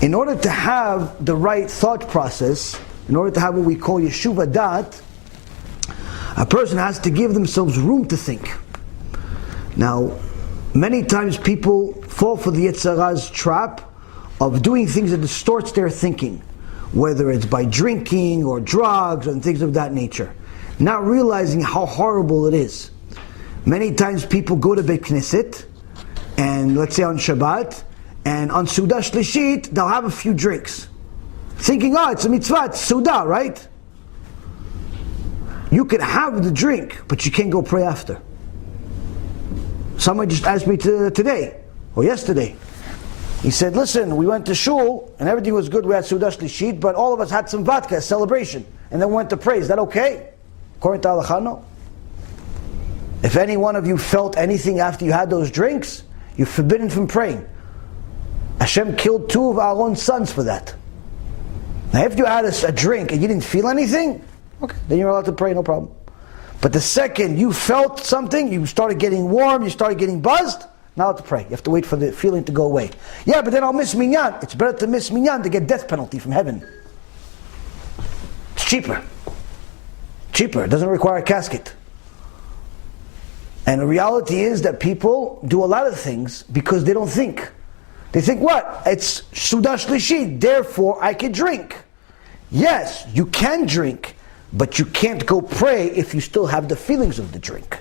in order to have the right thought process, in order to have what we call Yeshuva Dat, a person has to give themselves room to think. Now, many times people fall for the Yetzer Hara's trap of doing things that distorts their thinking, whether it's by drinking or drugs and things of that nature, not realizing how horrible it is. Many times people go to Beit Knesset, and let's say on Shabbat, and on Suda Shlishit, they'll have a few drinks, thinking, oh, it's a mitzvah, it's Suda, right? You could have the drink, but you can't go pray after. Someone just asked me today, or yesterday. He said, listen, we went to shul, and everything was good, we had Suda Shlishit, but all of us had some vodka, a celebration, and then went to pray. Is that okay? According to Halakha, no. If any one of you felt anything after you had those drinks, you're forbidden from praying. Hashem killed 2 of Aaron's sons for that. Now if you had a drink and you didn't feel anything, okay, then you're allowed to pray, no problem. But the second you felt something, you started getting warm, you started getting buzzed, not allowed to pray. You have to wait for the feeling to go away. Yeah, but then I'll miss minyan. It's better to miss minyan to get death penalty from heaven. It's cheaper. Cheaper, it doesn't require a casket. And the reality is that people do a lot of things because they don't think. They think, what? It's Suda Shlishit, therefore I can drink. Yes, you can drink, but you can't go pray if you still have the feelings of the drink.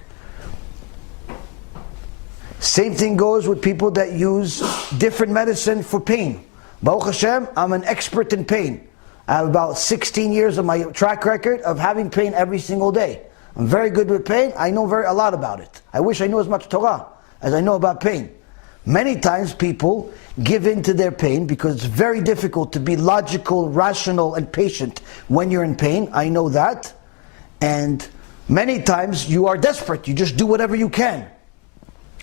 Same thing goes with people that use different medicine for pain. Baruch Hashem, I'm an expert in pain. I have about 16 years of my track record of having pain every single day. I'm very good with pain. I know a lot about it. I wish I knew as much Torah as I know about pain. Many times people give in to their pain because it's very difficult to be logical, rational, and patient when you're in pain. I know that. And many times you are desperate. You just do whatever you can.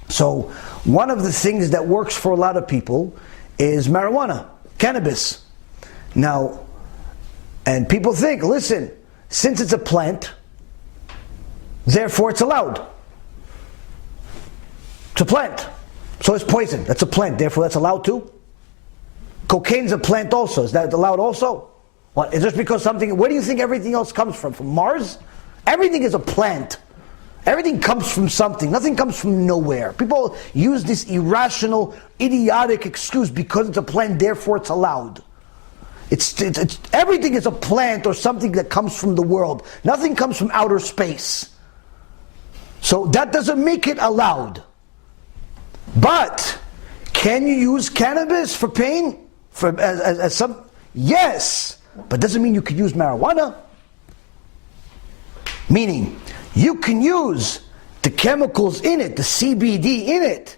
So one of the things that works for a lot of people is marijuana, cannabis. Now, and people think, listen, since it's a plant, therefore it's allowed. It's a plant. So it's poison. That's a plant. Therefore that's allowed too. Cocaine's a plant also. Is that allowed also? What? Is just because something, where do you think everything else comes from? From Mars? Everything is a plant. Everything comes from something. Nothing comes from nowhere. People use this irrational, idiotic excuse because it's a plant, therefore it's allowed. It's everything is a plant or something that comes from the world. Nothing comes from outer space. So that doesn't make it allowed. But can you use cannabis for pain? As some? Yes, but doesn't mean you can use marijuana. Meaning, you can use the chemicals in it, the CBD in it,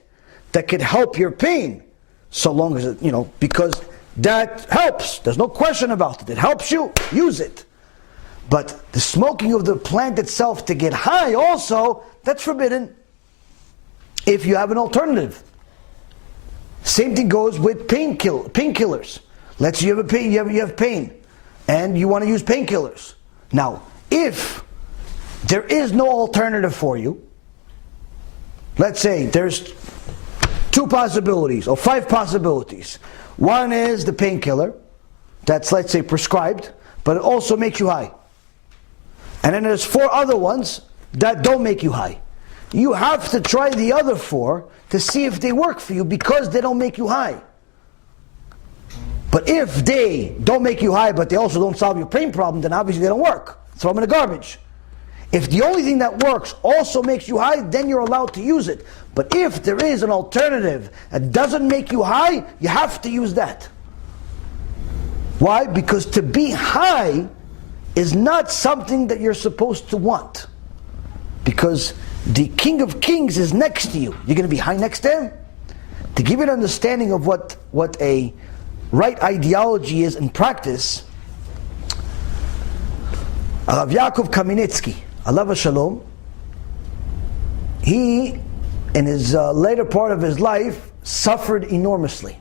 that could help your pain, so long as it, because that helps. There's no question about it. It helps you, use it. But the smoking of the plant itself to get high also, that's forbidden if you have an alternative. Same thing goes with painkillers. Let's say you have pain and you want to use painkillers. Now, if there is no alternative for you, let's say there's 2 possibilities or 5 possibilities. One is the painkiller that's, let's say, prescribed, but it also makes you high. And then there's 4 other ones that don't make you high. You have to try the other 4 to see if they work for you because they don't make you high. But if they don't make you high but they also don't solve your pain problem, then obviously they don't work. Throw them in the garbage. If the only thing that works also makes you high, then you're allowed to use it. But if there is an alternative that doesn't make you high, you have to use that. Why? Because to be high is not something that you're supposed to want. Because the King of Kings is next to you. You're going to be high next to him? To give you an understanding of what a right ideology is in practice, Rav Yaakov Kamenetsky, Alav Shalom, he, in his later part of his life, suffered enormously.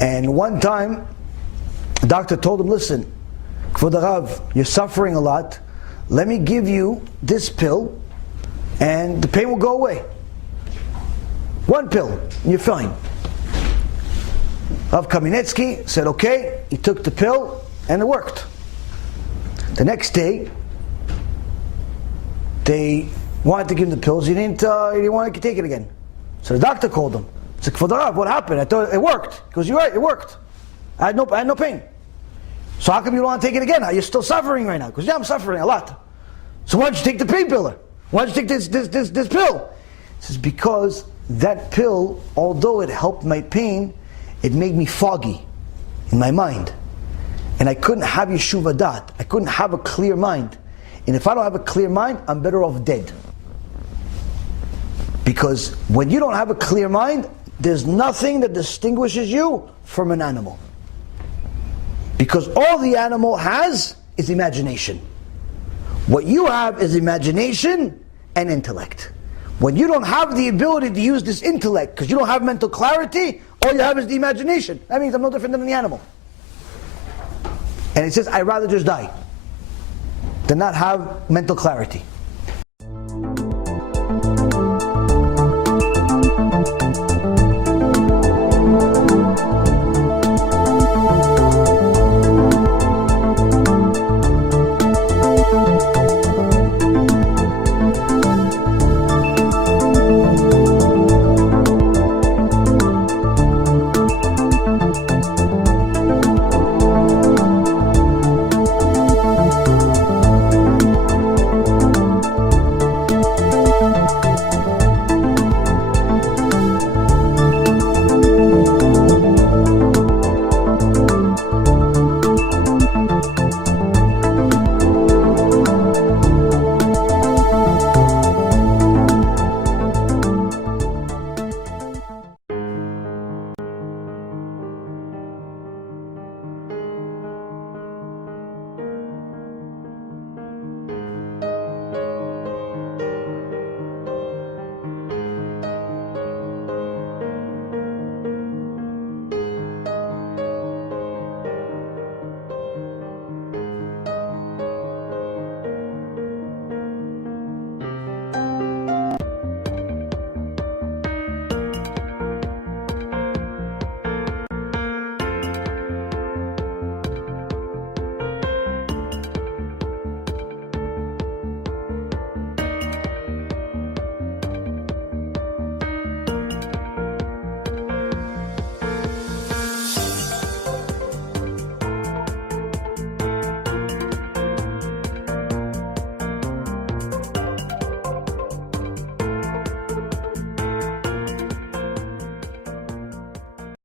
And one time, the doctor told him, listen, Kvod Rav, you're suffering a lot. Let me give you this pill, and the pain will go away. 1 pill, and you're fine. Rav Kamenetsky said, okay, he took the pill, and it worked. The next day, they wanted to give him the pills, he didn't want to take it again. So the doctor called him. He said, K'vod Rav, what happened? I thought it worked. He goes, you're right, it worked. I had no pain. So how come you don't want to take it again? You're still suffering right now. Because yeah, I'm suffering a lot. So why don't you take the painkiller? Why don't you take this pill? He says, because that pill, although it helped my pain, it made me foggy in my mind. And I couldn't have Yeshuva dat. I couldn't have a clear mind. And if I don't have a clear mind, I'm better off dead. Because when you don't have a clear mind, there's nothing that distinguishes you from an animal. Because all the animal has is imagination. What you have is imagination and intellect. When you don't have the ability to use this intellect, because you don't have mental clarity, all you have is the imagination. That means I'm no different than the animal. And it says, I'd rather just die than not have mental clarity.